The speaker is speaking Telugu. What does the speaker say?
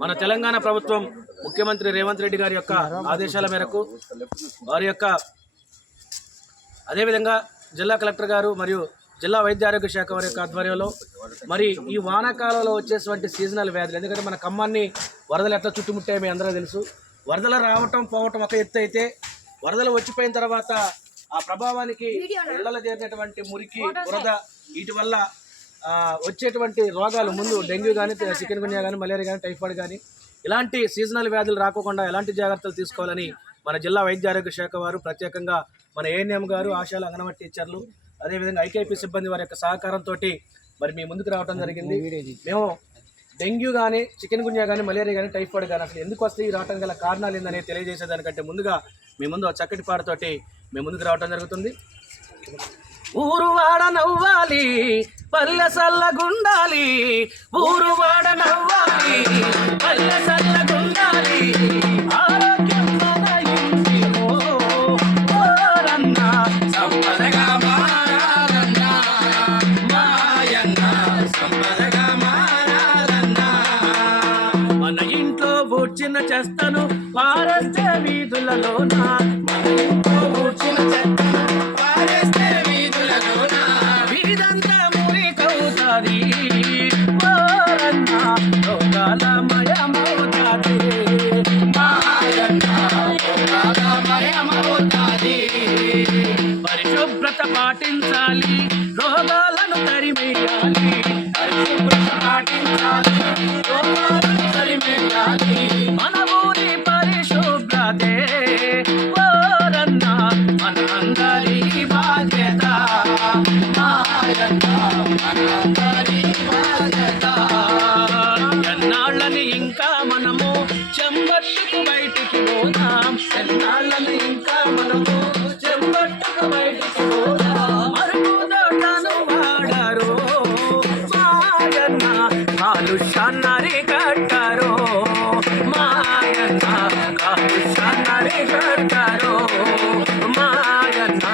మన తెలంగాణ ప్రభుత్వం ముఖ్యమంత్రి రేవంత్ రెడ్డి గారి యొక్క ఆదేశాల మేరకు వారి యొక్క అదేవిధంగా జిల్లా కలెక్టర్ గారు మరియు జిల్లా వైద్య ఆరోగ్య శాఖ వారి యొక్క ఆధ్వర్యంలో మరి ఈ వానాకాలంలో వచ్చేటువంటి సీజనల్ వ్యాధులు. ఎందుకంటే మన ఖమ్మాన్ని వరదలు ఎట్లా చుట్టుముట్టాయో మీ అందరూ తెలుసు. వరదలు రావటం పోవటం ఒక ఎత్తు అయితే వరదలు వచ్చిపోయిన తర్వాత ఆ ప్రభావానికి ఇళ్ళలో చేరినటువంటి మురికి బురద వీటి వల్ల వచ్చేటువంటి రోగాలు ముందు డెంగ్యూ కానీ చికెన్ గున్యా కానీ మలేరియా కానీ టైఫాయిడ్ కానీ ఇలాంటి సీజనల్ వ్యాధులు రాకుండా ఎలాంటి జాగ్రత్తలు తీసుకోవాలని మన జిల్లా వైద్య ఆరోగ్య శాఖ వారు ప్రత్యేకంగా మన ఏఎన్ఎం గారు ఆశాల అంగన్వాడీ టీచర్లు అదేవిధంగా ఐకేపీ సిబ్బంది వారి యొక్క సహకారంతో మరి మీ ముందుకు రావడం జరిగింది. మేము డెంగ్యూ కానీ చికెన్ గున్యా కానీ మలేరియా కానీ టైఫాయిడ్ కానీ అసలు ఎందుకు వస్తాయి ఈ రావటం గల కారణాలు ఏందని తెలియజేసేదానికంటే ముందుగా మీ ముందు చక్కటి పాటతోటి మేము ముందుకు రావడం జరుగుతుంది. ఊరువాడ నవ్వాలి పల్లె సల్లగుండాలి ఊరువాడ నవ్వాలి పల్లె సల్లగుండాలి ఆరోగ్యం మన ఇంటిలో ఓరన్న సంపదగా మారాలన్న. వీధంతా మురికవుతాది ఓరన్న రోగాల పరిశుభ్రత పాటించాలి రోగాలను తరిమేయాలి. పరిశుభ్రత పాటించాలి రోగాలను తరిమేయాలి. మన ఊరి పరిశుభ్రతే. ఓరన్న మన అందరి ఎన్నాళ్ళని ఇంకా మనము చెంబట్టుకు బయటికి పోదాం. ఎన్నాళ్ళని ఇంకా మనము చెంబట్టుకు బయటికి పోదాం. మాయన్న వాళ్ళు సన్నరి కట్టరు. మాయన్న మాయన్న